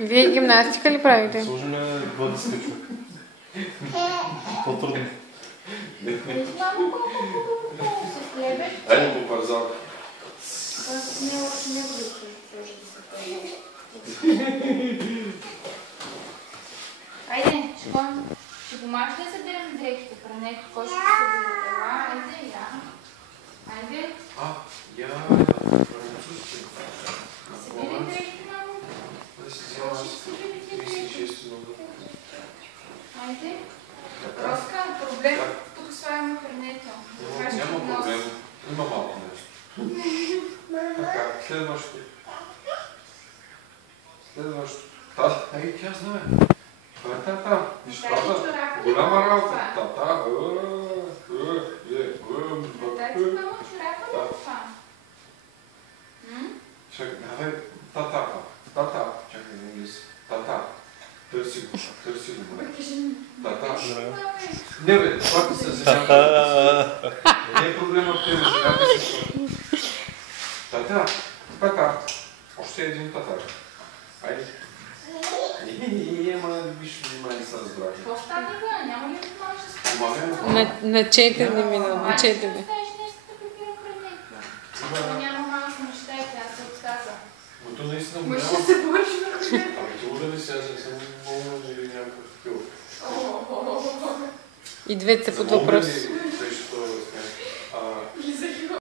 Вие гимнастика ли правите? Сложим бъде скачва. По-трудно. Айде по парзал. Не, още не го сложи да се прави. Айде, ще помагаш ли се дадем дрехите? Прането, кой ще се даде? Айде, я. Айде. Я. Събери дрехите, мамо. Да си взема аз 36 много. Айде. Роска, проблем тук слагаме прането. Няма проблем. Има малко нещо. Така, следващото. Ей, тя знае. Това е тата. Голяма работа. Тата. Дай ти много чорапа на това. Чакай, давай. Тата. Чакай, не мисля. Тата. Търси го. Тата. Не бе, това ти се женява. Не е проблема в тебе, женява си. Тата. Още един тата. Айде. Ама виж, внимание се разбрах. Какво стана, бе? Няма ли да можеш да На 4 минути, на 4. Няма малко мечтайте, аз се отказа. Но то наистина Може голяма. да се бориш на хрена. Ами ти луда ли сега, съм болно или някакъв такъв? И двете са под въпрос.